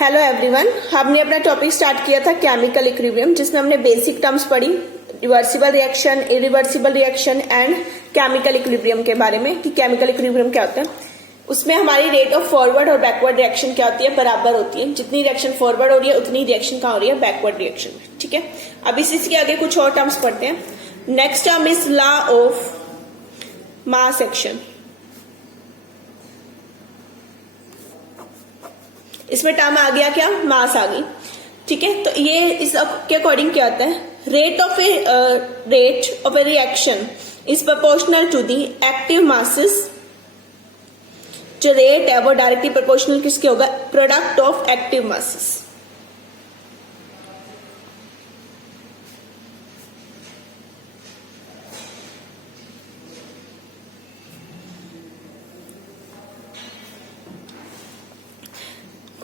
Hello everyone, हमने अपना topic start किया था केमिकल इक्विलिब्रियम, जिसमें हमने बेसिक टर्म्स पढ़ी reversible reaction, irreversible reaction and chemical equilibrium के बारे में कि केमिकल इक्विलिब्रियम क्या होता है। उसमें हमारी रेट ऑफ फॉरवर्ड और बैकवर्ड रिएक्शन क्या होती है, बराबर होती है। जितनी रिएक्शन फॉरवर्ड हो रही है उतनी रिएक्शन कहाँ हो रही है, बैकवर्ड रिएक्शन में। ठीक है, अब इसके आगे कुछ और टर्म्स पढ़ते हैं। Next term is law of mass action. इसमें टर्म आ गया क्या, मास आ गई। ठीक है, तो ये इसके अकॉर्डिंग क्या होता है, rate of a reaction is proportional to the active masses. जो रेट है वो डायरेक्टली प्रोपोर्शनल किसके होगा, प्रोडक्ट ऑफ एक्टिव मासेस।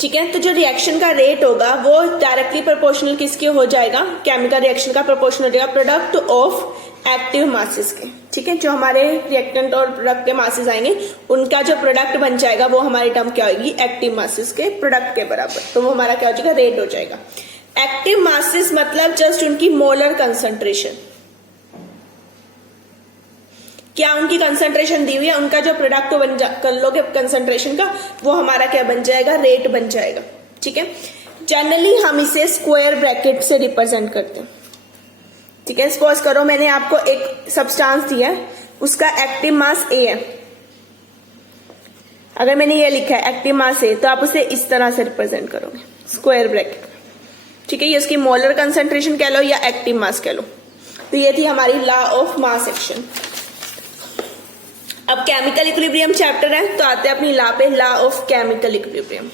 ठीक है, तो जो रिएक्शन का रेट होगा वो डायरेक्टली प्रोपोर्शनल किसके हो जाएगा, केमिकल रिएक्शन का प्रोपोर्शनल हो जाएगा प्रोडक्ट ऑफ एक्टिव मासेस के। ठीक है, जो हमारे रिएक्टेंट और प्रोडक्ट के मासेस आएंगे उनका जो प्रोडक्ट बन जाएगा वो हमारी टर्म क्या होगी, एक्टिव मासेस के प्रोडक्ट के बराबर। तो वो हमारा क्या हो जाएगा, रेट हो जाएगा। एक्टिव मासेस मतलब जस्ट उनकी मोलर कंसंट्रेशन, क्या उनकी कंसंट्रेशन दी हुई है, उनका जो प्रोडक्ट कर लोगे कंसंट्रेशन का वो हमारा क्या बन जाएगा, रेट बन जाएगा। ठीक है, जनरली हम इसे स्क्वायर ब्रैकेट से रिप्रेजेंट करते हैं। ठीक है, सपोज करो मैंने आपको एक सब्सटेंस दिया है, उसका एक्टिव मास ए है। अगर मैंने ये लिखा है एक्टिव मास ए, तो आप उसे इस तरह से रिप्रेजेंट करोगे स्क्वायर ब्रैकेट। ठीक है, ये उसकी मोलर कंसंट्रेशन कह लो या एक्टिव मास कह लो। तो ये थी हमारी लॉ ऑफ मास एक्शन। अब केमिकल इक्विलिब्रियम चैप्टर है, तो आते हैं अपनी लॉ पे, लॉ ऑफ केमिकल इक्विलिब्रियम।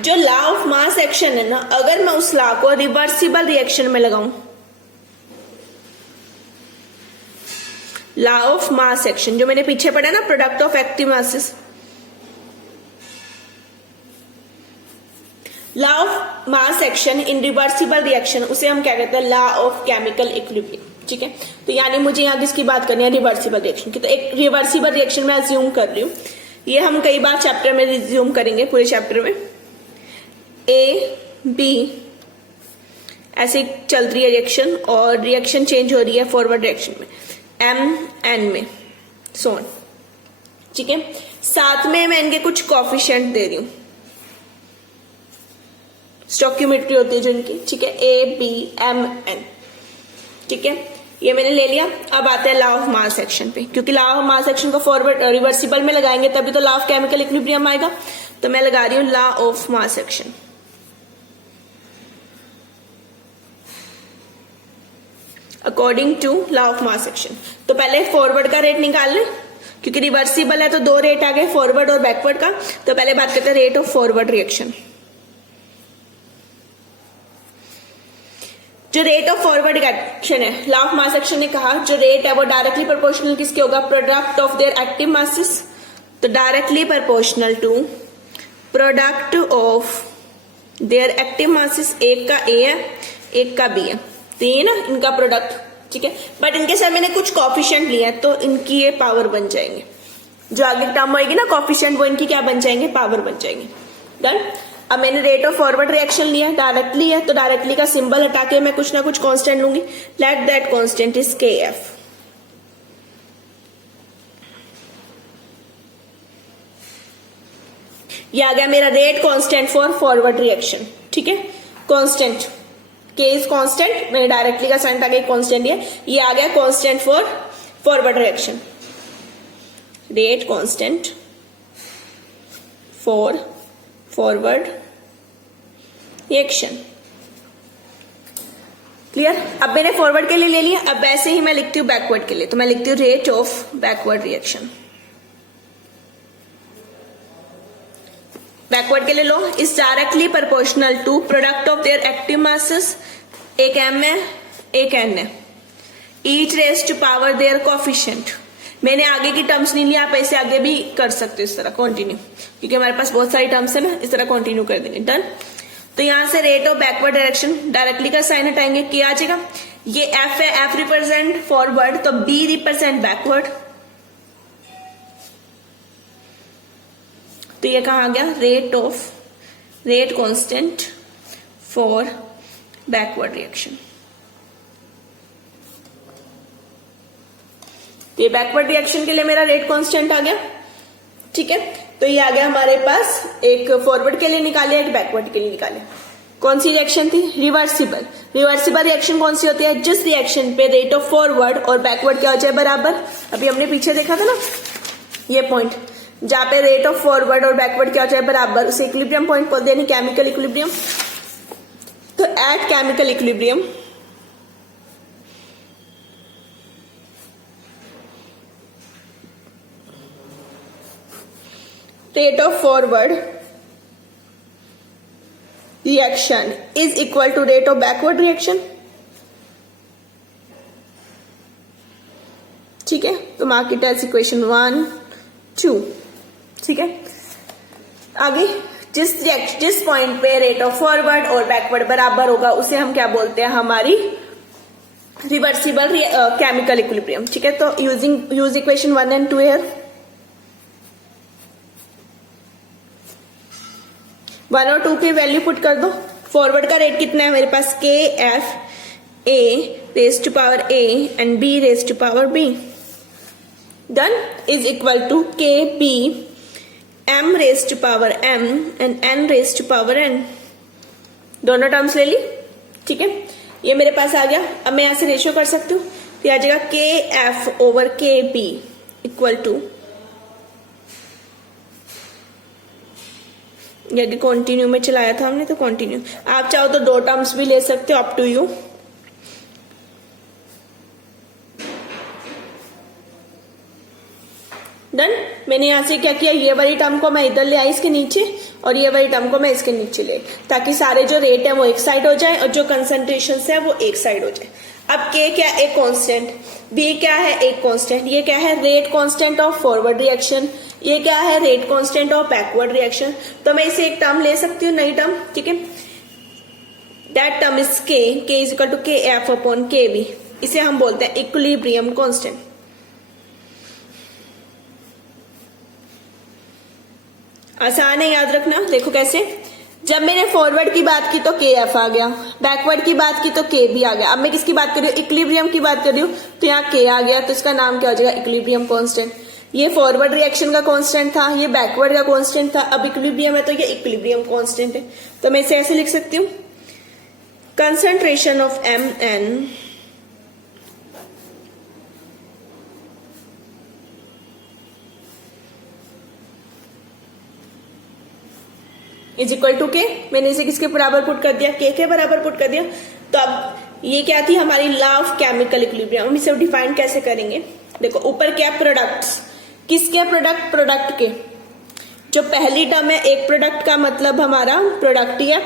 जो लॉ ऑफ मास एक्शन है ना, अगर मैं उस लॉ को रिवर्सिबल रिएक्शन में लगाऊं, लॉ ऑफ मास एक्शन जो मैंने पीछे पढ़ा ना, product of active masses, law of mass action in reversible reaction, उसे हम क्या कहते हैं, लॉ ऑफ केमिकल इक्विलिब्रियम। ठीक है, तो यानी मुझे यहाँ किसकी बात करनी है, रिवर्सिबल रिएक्शन की। तो एक रिवर्सिबल रिएक्शन में अज्यूम कर रही हूं, ये हम कई बार चैप्टर में रिज्यूम करेंगे, पूरे चैप्टर में। ए बी ऐसे चल रही है रिएक्शन, और रिएक्शन चेंज हो रही है फॉरवर्ड रिएक्शन में, एम एन में, सोन। ठीक है, साथ में मैं इनके कुछ कॉफिशिएंट दे रही हूं, स्टोइकियोमेट्री होती है जो इनकी। ठीक है, ए बी एम एन। ठीक है, ये मैंने ले लिया। अब आते हैं लॉ ऑफ मास एक्शन पे, क्योंकि लॉ ऑफ मास एक्शन को फॉरवर्ड रिवर्सिबल में लगाएंगे तभी तो लॉ ऑफ केमिकल इक्विलिब्रियम आएगा। तो मैं लगा रही हूं law of mass action. According to law of mass action, तो पहले फॉरवर्ड का रेट निकाल लें, क्योंकि रिवर्सिबल है तो दो रेट आ गए, फॉरवर्ड और बैकवर्ड का। तो पहले बात करते हैं रेट ऑफ फॉरवर्ड रिएक्शन। जो रेट ऑफ फॉरवर्ड रिएक्शन है, लॉ ऑफ मास एक्शन ने कहा जो रेट है वो डायरेक्टली प्रोपोर्शनल किसके होगा, product of their active masses. तो directly proportional to product of their active masses. एक का ए है, एक का बी है, तो ये ना इनका प्रोडक्ट। ठीक है, बट इनके साथ मैंने कुछ कॉफिशिएंट लिया है, तो इनकी ये पावर बन जाएंगे। जो आगे टर्म होगी ना कॉफिशिएंट, वो इनकी क्या बन जाएंगे, पावर बन जाएंगे। डन। अब मैंने रेट ऑफ फॉरवर्ड रिएक्शन लिया, डायरेक्टली है, तो डायरेक्टली का सिंबल हटा के मैं कुछ ना कुछ कांस्टेंट लूंगी। लेट दैट कांस्टेंट इज के एफ। ये आ गया मेरा rate constant for forward reaction. ठीक है, कांस्टेंट के इज कांस्टेंट, मैंने डायरेक्टली का साइन आगे कांस्टेंट दिया, ये आ गया constant for forward reaction. Rate constant for forward reaction. Clear. अब मैंने फॉरवर्ड के लिए ले लिया, अब ऐसे ही मैं लिखती हूँ बैकवर्ड के लिए, तो मैं लिखती हूँ rate of backward reaction. Backward के लिए लो, is directly proportional to product of their active masses. एक एम है, एक एन है, each raise to power their coefficient. मैंने आगे की टर्म्स नहीं लिया, आप ऐसे आगे भी कर सकते हो इस तरह कंटिन्यू, क्योंकि हमारे पास बहुत सारी टर्म्स है ना, इस तरह कंटिन्यू कर देंगे। डन। तो यहां से rate of backward direction directly का साइन हटाएंगे, क्या आ जाएगा, ये एफ है, एफ रिप्रेजेंट फॉरवर्ड, तो बी रिप्रेजेंट बैकवर्ड, तो ये कहा गया rate constant for backward reaction. तो ये बैकवर्ड रिएक्शन के लिए मेरा रेट कांस्टेंट आ गया, ठीक है। तो ये आ गया हमारे पास, एक फॉरवर्ड के लिए निकाले, एक बैकवर्ड के लिए निकाले। कौन सी रिएक्शन थी, रिवर्सिबल। रिवर्सिबल रिएक्शन कौन सी होती है, जिस रिएक्शन पे रेट ऑफ फॉरवर्ड और बैकवर्ड क्या हो जाए बराबर। अभी हमने पीछे देखा था ना ये पॉइंट, जहां पे रेट ऑफ फॉरवर्ड और बैकवर्ड क्या हो जाए बराबर, उसे इक्विलिब्रियम पॉइंट बोलते हैं, केमिकल इक्विलिब्रियम। तो at chemical equilibrium rate of forward reaction is equal to rate of backward reaction, ठीक है। तो मार्क इट एज इक्वेशन 1, 2, ठीक है। आगे जिस पॉइंट पे रेट ऑफ फॉरवर्ड और बैकवर्ड बराबर होगा उसे हम क्या बोलते हैं, हमारी रिवर्सिबल केमिकल इक्विलिब्रियम, ठीक है। तो यूज इक्वेशन 1 and 2 हियर। 1 और 2 की वैल्यू पुट कर दो। फॉरवर्ड का रेट कितना है मेरे पास, K F A raise to power A and B raise to power B, done, is equal to K B M raise to power M and N raise to power N. दोनों terms ले ली, ठीक है। ये मेरे पास आ गया। अब मैं यहां से रेशियो कर सकती हूँ, तो आ जाएगा के एफ ओवर के बी इक्वल टू, यदि कंटिन्यू में चलाया था हमने तो कंटिन्यू, आप चाहो तो दो टर्म्स भी ले सकते हो, अप टू यू। डन। मैंने यहां से क्या किया, ये वाली टर्म को मैं इधर ले आई इसके नीचे और ये वाली टर्म को मैं इसके नीचे ले, ताकि सारे जो रेट है वो एक साइड हो जाए और जो कंसंट्रेशन है वो एक साइड हो जाए। अब के क्या, एक कांस्टेंट, बी क्या है, एक कांस्टेंट, ये क्या है, rate constant of forward reaction, ये क्या है, rate constant of backward reaction. तो मैं इसे एक टर्म ले सकती हूँ, नई टर्म, ठीक है। दैट टर्म इज के इज इक्वल टू के एफ अपॉन के बी। इसे हम बोलते हैं इक्विलिब्रियम कांस्टेंट। आसान है याद रखना। देखो कैसे, जब मैंने फॉरवर्ड की बात की तो के एफ आ गया, बैकवर्ड की बात की तो के बी आ गया। अब मैं किसकी बात कर रही हूँ, इक्विलिब्रियम की बात कर रही हूँ, तो यहाँ के आ गया, तो इसका नाम क्या हो जाएगा, इक्विलिब्रियम कांस्टेंट। ये फॉरवर्ड रिएक्शन का कांस्टेंट था, ये बैकवर्ड का कांस्टेंट था, अब इक्विलिब्रियम है तो ये इक्विलिब्रियम कांस्टेंट है। तो मैं इसे ऐसे लिख सकती हूँ, concentration of M N is equal to K. मैंने इसे किसके बराबर पुट कर दिया, के बराबर पुट कर दिया। तो अब ये क्या थी, हमारी लॉ ऑफ केमिकल इक्विलिब्रियम। हम इसे डिफाइन कैसे करेंगे, देखो ऊपर क्या, प्रोडक्ट्स, किसके प्रोडक्ट, प्रोडक्ट के। जो पहली टर्म है, एक प्रोडक्ट का मतलब हमारा प्रोडक्ट ही है,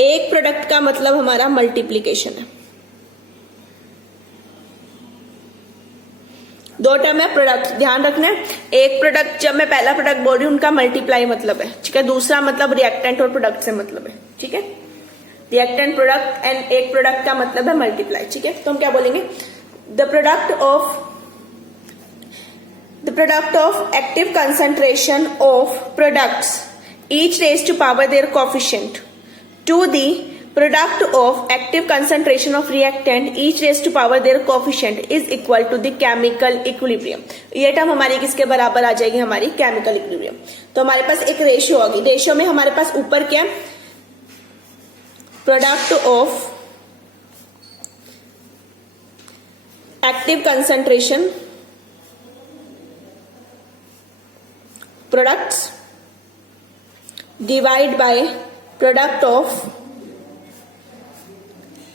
एक प्रोडक्ट का मतलब हमारा मल्टीप्लीकेशन है। दो टर्म है प्रोडक्ट, ध्यान रखना है। एक प्रोडक्ट, जब मैं पहला प्रोडक्ट बोल रही हूं उनका मल्टीप्लाई मतलब है, ठीक है। दूसरा मतलब रिएक्टेंट और प्रोडक्ट से मतलब है, ठीक है। रिएक्टेंट, प्रोडक्ट एंड एक प्रोडक्ट का मतलब है मल्टीप्लाई, ठीक है। तो हम क्या बोलेंगे, the product of active concentration of products each raised to power their coefficient to the product of active concentration of reactant each raised to power their coefficient is equal to the chemical equilibrium। ये term हमारी किसके बराबर आ जाएगी, हमारी chemical equilibrium. तो हमारे पास एक ratio होगी, रेशियो में हमारे पास ऊपर क्या, product of active concentration products divide by product of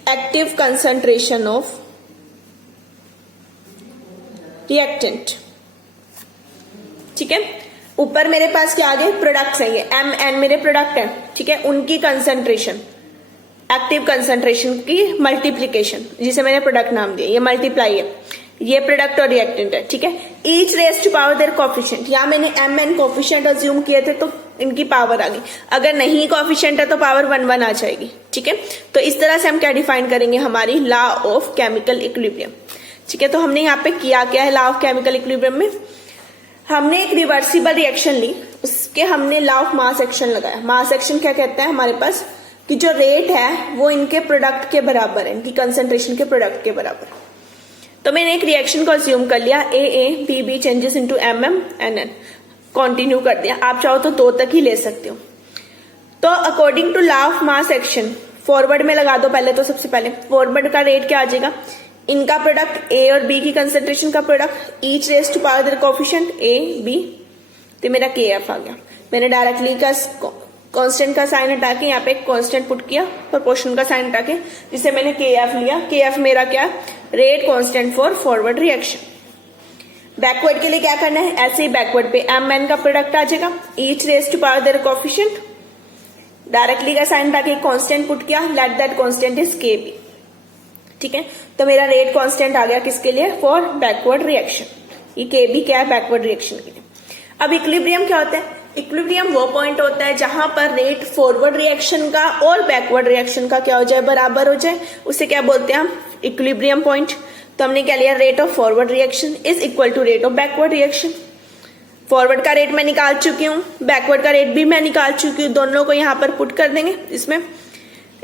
active concentration of reactant, ठीक है। ऊपर मेरे पास क्या आ गए, प्रोडक्ट्स हैं, ये एम एन मेरे प्रोडक्ट हैं, ठीक है। उनकी कंसंट्रेशन, एक्टिव कंसंट्रेशन की मल्टीप्लीकेशन, जिसे मैंने प्रोडक्ट नाम दिया, ये मल्टीप्लाई है, ये प्रोडक्ट और रिएक्टेंट है, ठीक है। Each raise to power their coefficient, यहां मैंने एम एन कोफिशिएंट अज्यूम किए थे, तो इनकी पावर आ गई, अगर नहीं कोएफिशिएंट है तो पावर 1 1 आ जाएगी। ठीक है, तो इस तरह से हम क्या डिफाइन करेंगे, हमारी लॉ ऑफ केमिकल इक्विलिब्रियम। ठीक है, तो हमने यहाँ पे किया क्या है, लॉ ऑफ केमिकल इक्विलिब्रियम में हमने एक रिवर्सिबल रिएक्शन ली, उसके हमने लॉ ऑफ मास एक्शन लगाया। मास एक्शन क्या कहता है हमारे पास कि जो रेट है वो इनके प्रोडक्ट के बराबर है, इनकी कंसंट्रेशन के प्रोडक्ट के बराबर। तो मैंने एक रिएक्शन को अज्यूम कर लिया, A B B changes into M M N N, continue कर दिया। आप चाहो तो 2 तक ही ले सकते हो। तो according to law of mass action forward में लगा दो पहले, तो सबसे पहले फॉरवर्ड का रेट क्या आ जाएगा, इनका प्रोडक्ट ए और बी की कंसेंट्रेशन का product, each raise to power their coefficient A B, तो मेरा के एफ आ गया। मैंने डायरेक्टली का कांस्टेंट का साइन हटा के यहाँ पे एक कांस्टेंट पुट किया, प्रोपोर्शन का साइन हटा के, जिसे मैंने के एफ लिया। के एफ मेरा क्या, rate constant for forward reaction. Backward के लिए क्या करना है, ऐसे ही बैकवर्ड पे एम एन का प्रोडक्ट आ जाएगा, each raise to power their coefficient, directly का साइन हटा के कांस्टेंट पुट किया, let that constant is K B. ठीक है, तो मेरा रेट कांस्टेंट आ गया किसके लिए, फॉर बैकवर्ड रिएक्शन। ये के बी क्या है, बैकवर्ड रिएक्शन के लिए। अब इक्विलिब्रियम क्या होता है, इक्विलिब्रियम वो पॉइंट होता है जहां पर रेट फॉरवर्ड रिएक्शन का और बैकवर्ड रिएक्शन का क्या हो जाए, बराबर हो जाए, उसे क्या बोलते हैं हम, इक्विलिब्रियम पॉइंट। तो हमने क्या लिया, rate of forward reaction is equal to rate of backward reaction. Forward का रेट मैं निकाल चुकी हूँ, बैकवर्ड का रेट भी मैं निकाल चुकी हूँ, दोनों को यहाँ पर पुट कर देंगे इसमें,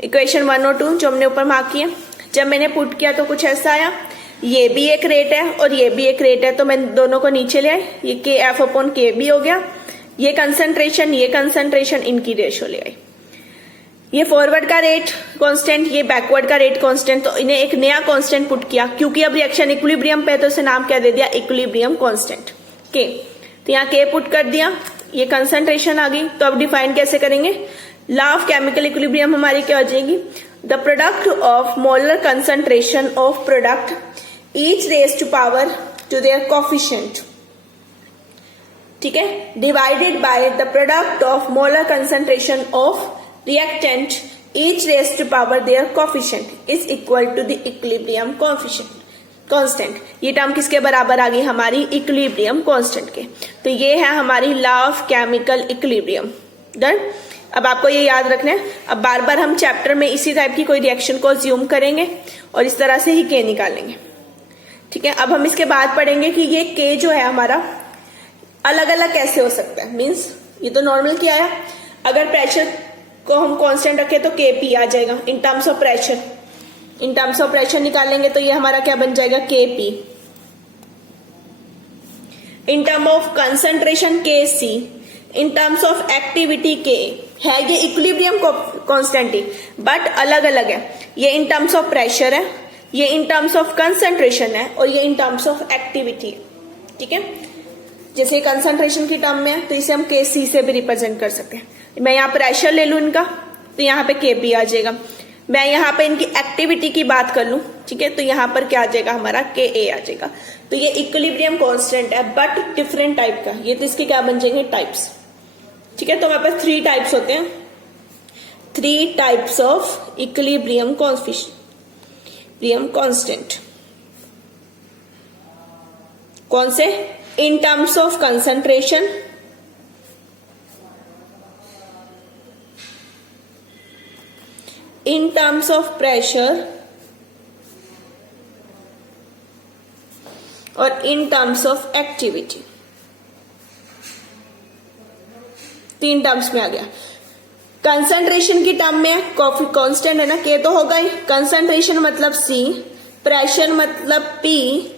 इक्वेशन 1 और 2 जो हमने ऊपर मार्क किया। जब मैंने पुट किया तो कुछ ऐसा आया, ये भी एक रेट है और ये भी एक रेट है, तो मैं दोनों को नीचे ले आई, ये के एफ अपॉन के बी हो गया, ये कंसंट्रेशन इनकी रेशो ले आई। ये फॉरवर्ड का रेट कांस्टेंट, ये बैकवर्ड का रेट कांस्टेंट, तो इन्हें एक नया कांस्टेंट पुट किया, क्योंकि अब रिएक्शन इक्विलिब्रियम पे, तो इसे नाम क्या दे दिया, इक्विलिब्रियम कांस्टेंट के। तो यहाँ के पुट कर दिया, ये कंसंट्रेशन आ गई। तो अब डिफाइन कैसे करेंगे, लॉ ऑफ केमिकल इक्विलिब्रियम हमारी क्या हो जाएगी, the product of molar concentration of product each raise to power to their coefficient, ठीक है, divided by the product of molar concentration of reactant each raise to power their coefficient is equal to the equilibrium coefficient constant. ये term किसके बराबर आ गई, हमारी equilibrium constant के। तो ये है हमारी law of chemical equilibrium. Done. अब आपको ये याद रखना है, अब बार बार हम चैप्टर में इसी टाइप की कोई रिएक्शन को अज्यूम करेंगे और इस तरह से ही के निकालेंगे। ठीक है, अब हम इसके बाद पढ़ेंगे कि ये के जो है हमारा अलग अलग कैसे हो सकता है। मीन्स ये तो नॉर्मल क्या है, अगर प्रेशर को हम कांस्टेंट रखें तो के पी आ जाएगा in terms of pressure. In terms of pressure निकालेंगे तो ये हमारा क्या बन जाएगा, के P. In term of concentration के सी, इन टर्म्स ऑफ एक्टिविटी के है, ये इक्विलिब्रियम कांस्टेंट ही बट अलग अलग है। ये इन टर्म्स ऑफ प्रेशर है, ये इन टर्म्स ऑफ कंसंट्रेशन है और ये इन टर्म्स ऑफ एक्टिविटी है। ठीक है, जैसे कंसंट्रेशन की टर्म में है तो इसे हम के सी से भी रिप्रेजेंट कर सकते हैं। मैं यहाँ प्रेशर ले लू इनका तो यहाँ पे के पी आ जाएगा। मैं यहाँ पे इनकी एक्टिविटी की बात कर लूं, ठीक है, तो यहाँ पर क्या आ जाएगा, हमारा के ए आ जाएगा। तो ये इक्विलिब्रियम कांस्टेंट है बट डिफरेंट टाइप का। ये तो इसके क्या बन जाएंगे, टाइप्स। ठीक है, तो हमारे पास 3 टाइप्स होते हैं, 3 टाइप्स ऑफ इक्विलिब्रियम कांस्टेंट। कौन से, in terms of concentration, in terms of pressure और in terms of activity। 3 terms में आ गया। कंसंट्रेशन की टर्म में कांस्टेंट है ना, के तो होगा ही, कंसंट्रेशन मतलब C, प्रेशर मतलब P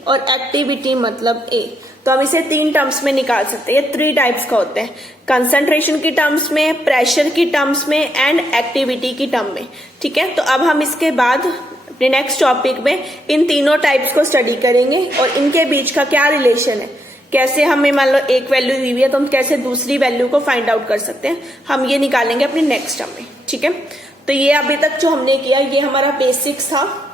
और एक्टिविटी मतलब A। तो हम इसे 3 टर्म्स में निकाल सकते हैं। ये 3 टाइप्स का होते हैं, कंसंट्रेशन की टर्म्स में, प्रेशर की टर्म्स में एंड एक्टिविटी की टर्म में। ठीक है, तो अब हम इसके बाद अपने नेक्स्ट टॉपिक में इन तीनों टाइप्स को स्टडी करेंगे और इनके बीच का क्या रिलेशन है, कैसे हमें मान लो एक वैल्यू दी हुई है तो हम कैसे दूसरी वैल्यू को फाइंड आउट कर सकते हैं, हम ये निकालेंगे अपने नेक्स्ट टर्म में। ठीक है, तो ये अभी तक जो हमने किया ये हमारा बेसिक्स था,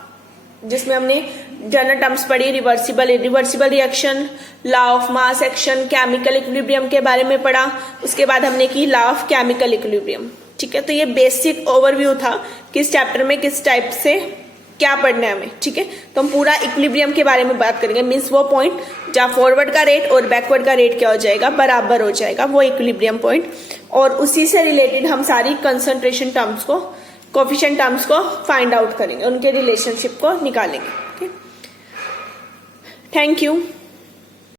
जिसमें हमने जनरल टर्म्स पढ़ी, reversible irreversible reaction, law of mass action, chemical equilibrium के बारे में पढ़ा। उसके बाद हमने की लॉ ऑफ केमिकल इक्विलिब्रियम। ठीक है, तो ये बेसिक ओवरव्यू था किस चैप्टर में किस टाइप से क्या पढ़ना है हमें। ठीक है, तो हम पूरा इक्विलिब्रियम के बारे में बात करेंगे। मीन्स वो पॉइंट जहाँ फॉरवर्ड का रेट और बैकवर्ड का रेट क्या हो जाएगा, बराबर हो जाएगा, वो इक्विलिब्रियम पॉइंट और उसी से रिलेटेड हम सारी कंसंट्रेशन टर्म्स को, कोफिशिएंट टर्म्स को फाइंड आउट करेंगे, उनके रिलेशनशिप को निकालेंगे। Thank you.